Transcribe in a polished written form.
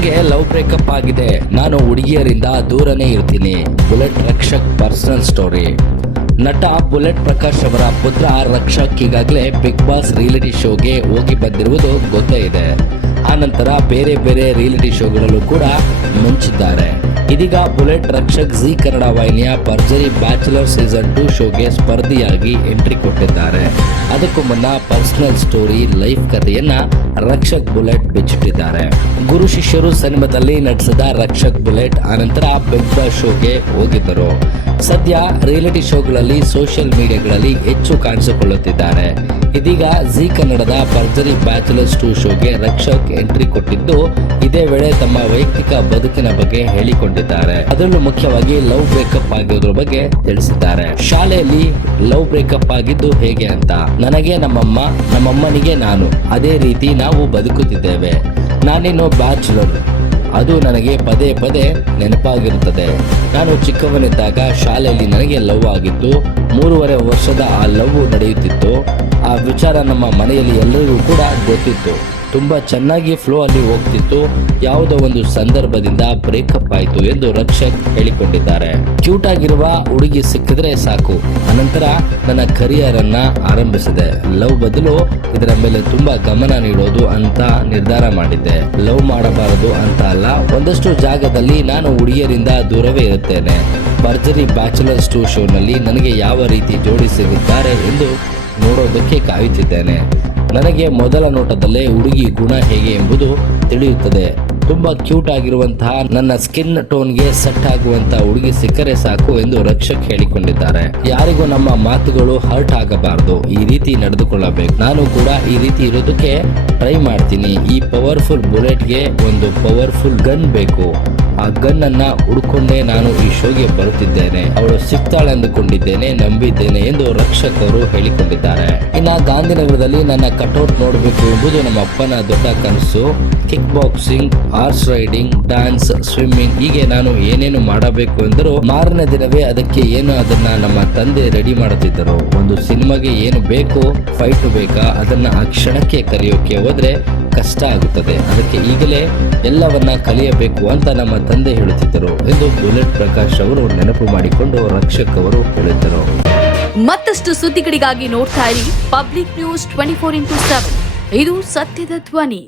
ನಂಗೆ love breakup ಆಗಿದೆ, ನಾನು ಹುಡುಗಿಯರಿಂದ ದೂರನೇ ಇರ್ತೀನಿ. Bullet Rakshak personal story. ನಟ ಬುಲೆಟ್ ಪ್ರಕಾಶ್ ಅವರ ಪುತ್ರ ರಕ್ಷಕ್ ಈಗಾಗಲೇ ಬಿಗ್ ಬಾಸ್ ರಿಯಾಲಿಟಿ ಶೋಗೆ ಹೋಗಿ ಬಂದಿರುವುದು ಗೊತ್ತೇ ಇದೆ. ಆ ನಂತರ ಬೇರೆ ಬೇರೆ ರಿಯಾಲಿಟಿ ಶೋಗಳಲ್ಲೂ ಕೂಡ ಮಿಂಚಿದ್ದಾರೆ. ಇದೀಗ ಬುಲೆಟ್ ರಕ್ಷಕ್ ಜಿ ಕನ್ನಡ ವಾಹಿನಿಯ ಭರ್ಜರಿ ಬ್ಯಾಚುಲರ್ ಸೀಸನ್ 2 ಶೋಗೆ ಸ್ಪರ್ಧಿಯಾಗಿ ಎಂಟ್ರಿ ಕೊಟ್ಟಿದ್ದಾರೆ. ಅದಕ್ಕೂ ಮುನ್ನ ಪರ್ಸನಲ್ ಸ್ಟೋರಿ ಲೈಫ್ ಕಥೆಯನ್ನ ರಕ್ಷಕ್ ಬುಲೆಟ್ ಬಿಚ್ಚಿಟ್ಟಿದ್ದಾರೆ. ಗುರು ಶಿಷ್ಯರು ಸಿನಿಮಾದಲ್ಲಿ ನಟಿಸಿದ ರಕ್ಷಕ್ ಬುಲೆಟ್ ಆನಂತರ ಬಿಗ್ ಬಾಸ್ ಶೋಗೆ ಹೋಗಿದ್ದರು. ಸದ್ಯ ರಿಯಾಲಿಟಿ ಶೋಗಳಲ್ಲಿ ಸೋಷಿಯಲ್ ಮೀಡಿಯಾಗಳಲ್ಲಿ ಹೆಚ್ಚು ಕಾಣಿಸಿಕೊಳ್ಳುತ್ತಿದ್ದಾರೆ. ಇದೀಗ ಜಿ ಕನ್ನಡದ ಭರ್ಜರಿ ಬ್ಯಾಚುಲರ್ಸ್ 2 ಶೋಗೆ ರಕ್ಷಕ್ ಎಂಟ್ರಿ ಕೊಟ್ಟಿದ್ದು, ಇದೇ ವೇಳೆ ತಮ್ಮ ವೈಯಕ್ತಿಕ ಬದುಕಿನ ಬಗ್ಗೆ ಹೇಳಿಕೊಂಡಿದ್ದಾರೆ. ಅದರಲ್ಲೂ ಮುಖ್ಯವಾಗಿ ಲವ್ ಬ್ರೇಕಪ್ ಆಗಿರೋದ್ರ ಬಗ್ಗೆ ತಿಳಿಸಿದ್ದಾರೆ. ಶಾಲೆಯಲ್ಲಿ ಲವ್ ಬ್ರೇಕಪ್ ಆಗಿದ್ದು ಹೇಗೆ ಅಂತ, ನನಗೆ ನಮ್ಮಮ್ಮನಿಗೆ ನಾನು, ಅದೇ ರೀತಿ ನಾವು ಬದುಕುತ್ತಿದ್ದೇವೆ. ನಾನಿನ್ನು ಬ್ಯಾಚುಲರ್, ಅದು ನನಗೆ ಪದೇ ಪದೇ ನೆನಪಾಗಿರುತ್ತದೆ. ನಾನು ಚಿಕ್ಕವನಿದ್ದಾಗ ಶಾಲೆಯಲ್ಲಿ ನನಗೆ ಲವ್ ಆಗಿತ್ತು. 3.5 ವರ್ಷದ ಆ ಲವ್ ನಡೆಯುತ್ತಿತ್ತು. ಆ ವಿಚಾರ ನಮ್ಮ ಮನೆಯಲ್ಲಿ ಎಲ್ಲರಿಗೂ ಕೂಡ ಗೊತ್ತಿತ್ತು. ತುಂಬಾ ಚೆನ್ನಾಗಿ ಫ್ಲೋ ಅಲ್ಲಿ ಹೋಗ್ತಿತ್ತು. ಯಾವುದೋ ಒಂದು ಸಂದರ್ಭದಿಂದ ಬ್ರೇಕಪ್ ಆಯಿತು ಎಂದು ರಕ್ಷಕ್ ಹೇಳಿಕೊಂಡಿದ್ದಾರೆ. ಕ್ಯೂಟ್ ಆಗಿರುವ ಹುಡುಗಿ ಸಿಕ್ಕಿದ್ರೆ ಸಾಕು, ಅನಂತರ ನನ್ನ ಕರಿಯರ್ ಅನ್ನ ಆರಂಭಿಸಿದೆ. ಲವ್ ಬದಲು ಇದರ ಮೇಲೆ ತುಂಬಾ ಗಮನ ನೀಡೋದು ಅಂತ ನಿರ್ಧಾರ ಮಾಡಿದ್ದೆ. ಲವ್ ಮಾಡಬಾರದು ಅಂತ ಅಲ್ಲ, ಒಂದಷ್ಟು ಜಾಗದಲ್ಲಿ ನಾನು ಹುಡುಗಿಯರಿಂದ ದೂರವೇ ಇರುತ್ತೇನೆ. ಭರ್ಜರಿ ಬ್ಯಾಚುಲರ್ಸ್ 2 ಶೋನಲ್ಲಿ ನನಗೆ ಯಾವ ರೀತಿ ಜೋಡಿ ಸಿಗುತ್ತಾರೆ ಎಂದು ನೋಡೋದಕ್ಕೆ ಕಾಯುತ್ತಿದ್ದೇನೆ. ನನಗೆ ಮೊದಲ ನೋಟದಲ್ಲೇ ಹುಡುಗಿ ಗುಣ ಹೇಗೆ ಎಂಬುದು ತಿಳಿಯುತ್ತದೆ. ತುಂಬಾ ಕ್ಯೂಟ್ ಆಗಿರುವಂತಹ, ನನ್ನ ಸ್ಕಿನ್ ಟೋನ್ಗೆ ಸೆಟ್ ಆಗುವಂತಹ ಹುಡುಗಿ ಸಿಕ್ಕರೆ ಸಾಕು ಎಂದು ರಕ್ಷಕ್ ಹೇಳಿಕೊಂಡಿದ್ದಾರೆ. ಯಾರಿಗೂ ನಮ್ಮ ಮಾತುಗಳು ಹರ್ಟ್ ಆಗಬಾರದು, ಈ ರೀತಿ ನಡೆದುಕೊಳ್ಳಬೇಕು. ನಾನು ಕೂಡ ಈ ರೀತಿ ಇರೋದಕ್ಕೆ ಟ್ರೈ ಮಾಡ್ತೀನಿ. ಈ ಪವರ್ಫುಲ್ ಬುಲೆಟ್ಗೆ ಒಂದು ಪವರ್ಫುಲ್ ಗನ್ ಬೇಕು. ಆ ಗನ್ ಅನ್ನ ಹುಡ್ಕೊಂಡೇ ನಾನು ಈ ಶೋಗೆ ಬರುತ್ತಿದ್ದೇನೆ. ಅವಳು ಸಿಗ್ತಾಳೆ ಅಂದುಕೊಂಡಿದ್ದೇನೆ, ನಂಬಿದ್ದೇನೆ ಎಂದು ರಕ್ಷಕ್ ಅವರು ಹೇಳಿಕೊಂಡಿದ್ದಾರೆ. ಇನ್ನು ಗಾಂಧಿನಗರದಲ್ಲಿ ನನ್ನ ಕಟೌಟ್ ನೋಡಬೇಕು ಎಂಬುದು ನಮ್ಮ ಅಪ್ಪನ ದೊಡ್ಡ ಕನಸು. Kick boxing, horse riding, dance, swimming, ಹೀಗೆ ನಾನು ಏನೇನು ಮಾಡಬೇಕು ಎಂದರು. ಮಾರನೇ ದಿನವೇ ಅದಕ್ಕೆ ಅದನ್ನ ನಮ್ಮ ತಂದೆ ರೆಡಿ ಮಾಡುತ್ತಿದ್ದರು. ಒಂದು ಸಿನಿಮಾಗೆ ಏನು ಬೇಕು, ಫೈಟ್ ಬೇಕಾ, ಅದನ್ನ ಆ ಕ್ಷಣಕ್ಕೆ ಕಲಿಯೋಕೆ ಹೋದ್ರೆ ಕಷ್ಟ ಆಗುತ್ತದೆ. ಅದಕ್ಕೆ ಈಗಲೇ ಎಲ್ಲವನ್ನ ಕಲಿಯಬೇಕು ಅಂತ ನಮ್ಮ ತಂದೆ ಹೇಳುತ್ತಿದ್ದರು ಎಂದು ಬುಲೆಟ್ ಪ್ರಕಾಶ್ ಅವರು ನೆನಪು ಮಾಡಿಕೊಂಡು ರಕ್ಷಕ್ ಅವರು ಹೇಳಿದ್ದರು. ಮತ್ತಷ್ಟು ಸುದ್ದಿಗಳಿಗಾಗಿ ನೋಡ್ತಾ ಇರಿ ಪಬ್ಲಿಕ್ ನ್ಯೂಸ್ 24x7. ಇದು ಸತ್ಯದ ಧ್ವನಿ.